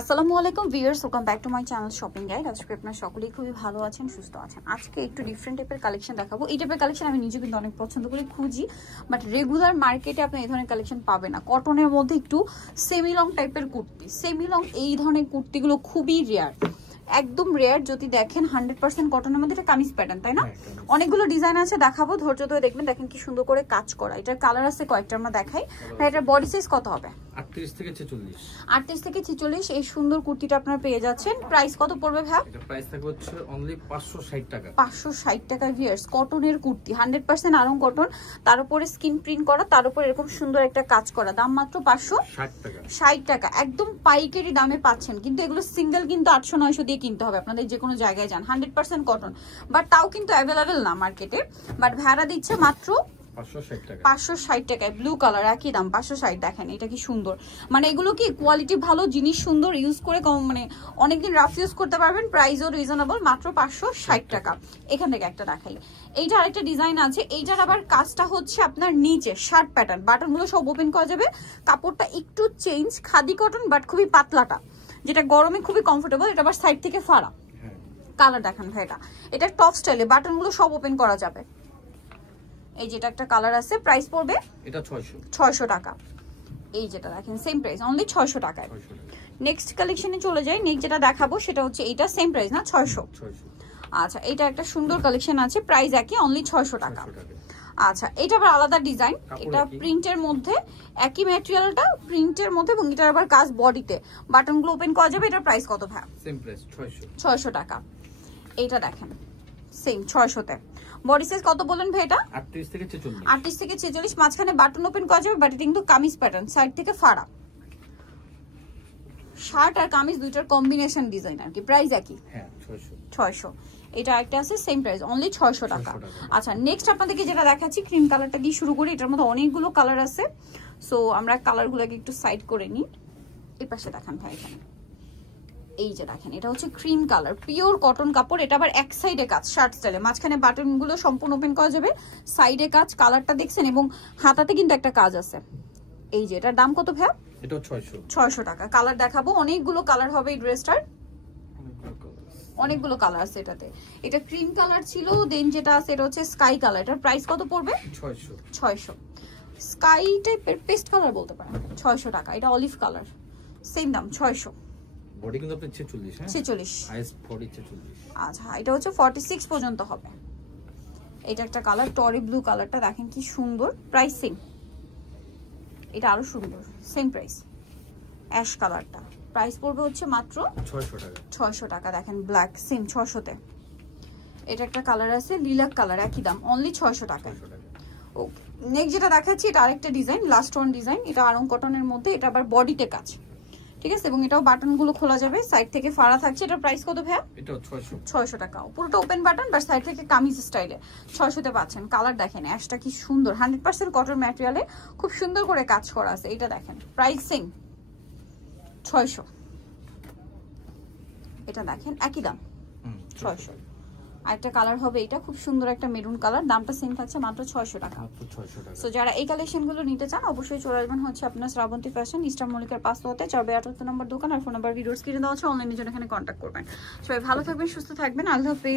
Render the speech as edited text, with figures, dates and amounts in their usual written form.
আসসালামু আলাইকুম viewers, welcome back to my channel shopping guide. আজকে আপনারা সকলেই খুবই ভালো আছেন, সুস্থ আছেন। আজকে একটু ডিফারেন্ট টাইপের কালেকশন দেখাবো। এই টাইপের কালেকশন আমি নিজে কিন্তু অনেক পছন্দ করি, খুঁজি, বাট রেগুলার মার্কেটে আপনি এই ধরনের কালেকশন পাবেন না। কটনের মধ্যে একটু সেমি লং টাইপের কুর্তি, সেমি লং এই ধরনের কুর্তিগুলো খুবই রেয়ার, একদম রেয়ার। যদি দেখেন 100% কটনের মধ্যে এটা কামিজ প্যাটার্ন, তাই না? অনেকগুলো ডিজাইন আছে, দেখাবো, ধৈর্য ধরে দেখবেন। দেখেন কি সুন্দর করে কাজ করা। এটার কালার আছে কয়েকটা, আমরা দেখাই। এটার বডি সাইজ কত হবে? 38 থেকে 46। 38 থেকে 46। এই সুন্দর কুর্তিটা আপনারা পেয়ে যাচ্ছেন। প্রাইস কত পড়বে ভাই? এটা প্রাইস থাকবে হচ্ছে অনলি 560 টাকা। 560 টাকা ভিউয়ার্স। কটনের কুর্তি, 100% আরং কটন, তার উপরে স্কিন প্রিন্ট করা, তার উপরে এরকম সুন্দর একটা কাজ করা। দাম মাত্র 560 টাকা। 60 টাকা একদম পাইকারি দামে পাচ্ছেন। কিন্তু এগুলো সিঙ্গেল কিন্তু 800-900 দিয়ে কিনতে হবে আপনাদের, যে কোনো জায়গায় যান। 100% কটন, বাট তাও কিন্তু অ্যাভেলেবেল না মার্কেটে। বাট ভাড়া দিচ্ছে মাত্র 560 টাকায়। ব্লু কালার, একই দাম 560। দেখেন এটা কি সুন্দর, মানে এগুলো কি কোয়ালিটি ভালো, জিনিস সুন্দর, ইউজ করে কম, মানে অনেকদিন রাফ ইউজ করতে পারবেন। প্রাইসও রিজনেবল, মাত্র 560 টাকা। এখান থেকে একটা দেখাই, এইটা আরেকটা ডিজাইন আছে। এইটার আবার কাজটা হচ্ছে আপনার নিচে শার্ট প্যাটার্ন, বাটনগুলো সব ওপেন করা যাবে। কাপড়টা একটু চেঞ্জ, খাদি কটন, বাট খুবই পাতলাটা, যেটা গরমে খুবই কমফোর্টেবল। এটা আবার সাইড থেকে ফাড়া। কালার দেখেন ভাই, এটা টপ স্টাইলে, বাটনগুলো সব ওপেন করা যাবে। এই যেটা একটা কালার আছে, প্রাইস পড়বে এটা 600 টাকা। এই যেটা দেখেন সেম প্রাইস, অনলি 600 টাকায়। নেক্সট কালেকশনে চলে যাই। নেক্সট যেটা দেখাবো সেটা হচ্ছে এইটা, সেম প্রাইস না, 600। আচ্ছা, এটা একটা সুন্দর কালেকশন আছে, প্রাইস একই, অনলি 600 টাকা। আচ্ছা, এটা আবার আলাদা ডিজাইন, এটা প্রিন্টের মধ্যে, একই ম্যাটেরিয়ালটা প্রিন্টের মধ্যে, এবং এটার আবার কাজ বডিতে, বাটনগুলো ওপেন করা যাবে। এটার প্রাইস কত ভাই? সেম প্রাইস 600 টাকা। এইটা দেখেন সেম 600 তে। বডি সাইজ কত বলেন ভাই এটা? 38 থেকে 46। 38 থেকে 46। মাঝখানে বাটন ওপেন করা যাবে, বাট এটা কিন্তু কামিজ প্যাটার্ন, সাইড থেকে ফাড়া। শার্ট আর কামিজ দুইটার কম্বিনেশন ডিজাইন আর কি। প্রাইস একই, হ্যাঁ 600। এটা একটা আছে সেম প্রাইস, অনলি 600 টাকা। আচ্ছা, নেক্সট আপনাদেরকে যেটা দেখাচ্ছি, ক্রিম কালারটা দিয়ে শুরু করি। এটার মধ্যে অনেকগুলো কালার আছে, সো আমরা কালারগুলোকে একটু সাইড করে নিই। এই পাশে দেখান ভাই, এখানে এই যে দেখেন, এটা হচ্ছে ক্রিম কালার, পিওর কটন কাপড়। এটা আবার এক সাইডে কাজ, শার্ট স্টাইলে, মাঝখানে বাটনগুলো সম্পূর্ণ ওপেন করা যাবে, সাইডে কাজ। কালারটা দেখছেন, এবং হাতাতে কিন্তু একটা কাজ আছে। এই যে এটার দাম কত ভাই? এটা 600 টাকা। কালার দেখাবো, অনেকগুলো কালার হবে এই ড্রেসটার, অনেকগুলো কালার আছে এটাতে। এটা ক্রিম কালার ছিল, দেন যেটা আছে এটা হচ্ছে স্কাই কালার। এটার প্রাইস কত পড়বে? 600। স্কাই টাইপের পেস্ট কালার বলতে পারেন, 600 টাকা। এটা অলিভ কালার, সেম দাম 600। বডি কিন্তু আপনি 46, হ্যাঁ 46। হাইস্ট বডি 46। আচ্ছা, এটা হচ্ছে 46 পর্যন্ত হবে। এটা একটা কালার, টরি ব্লু কালারটা দেখেন কি সুন্দর। প্রাইস সেম, এটা আরো সুন্দর, সেম প্রাইস। অ্যাশ কালারটা প্রাইস পড়বে হচ্ছে মাত্র 600 টাকা। 600 টাকা। দেখেন ব্ল্যাক, সেম 600 তে। এটা একটা কালার আছে লিলাক কালার, একই দাম, অনলি 600 টাকা। ওকে, নেক্সট যেটা দেখাচ্ছি এটা আরেকটা ডিজাইন, লাস্ট ওয়ান ডিজাইন। এটা আরং কটনের মধ্যে, এটা আবার বডিতে কাজ, ঠিক আছে, এবং এটাও বাটনগুলো খোলা যাবে, সাইড থেকে ফাড়া থাকছে। এটা প্রাইস কত ভাইয়া? এটা 600 টাকা। পুরোটা ওপেন বাটন, বাট সাইড থেকে কামিজ স্টাইলে। 600 তে পাচ্ছেন। কালার দেখেন, অ্যাশটা কি সুন্দর, 100% কটন ম্যাটেরিয়ালে খুব সুন্দর করে কাজ করা আছে। এটা দেখেন, প্রাইস সেম 600। এটা দেখেন একই দাম 600। আরেকটা কালার হবে, এটা খুব সুন্দর একটা মেরুন কালার, দামটা সেম থাকছে মাত্র 600 টাকা। সো যারা এই কালেকশনগুলো নিতে চান অবশ্যই চলে আসবেন হচ্ছে আপনার শ্রাবন্তী ফ্যাশন, ইস্টার মল্লিকার 500-তে 482 নম্বর দোকান। আর ফোন নাম্বার ভিডিওস স্ক্রিনে দেওয়া আছে, অনলাইনের জন্য এখানে কন্ট্যাক্ট করবেন। সবাই ভালো থাকবেন, সুস্থ থাকবেন, আল্লাহ হাফেজ।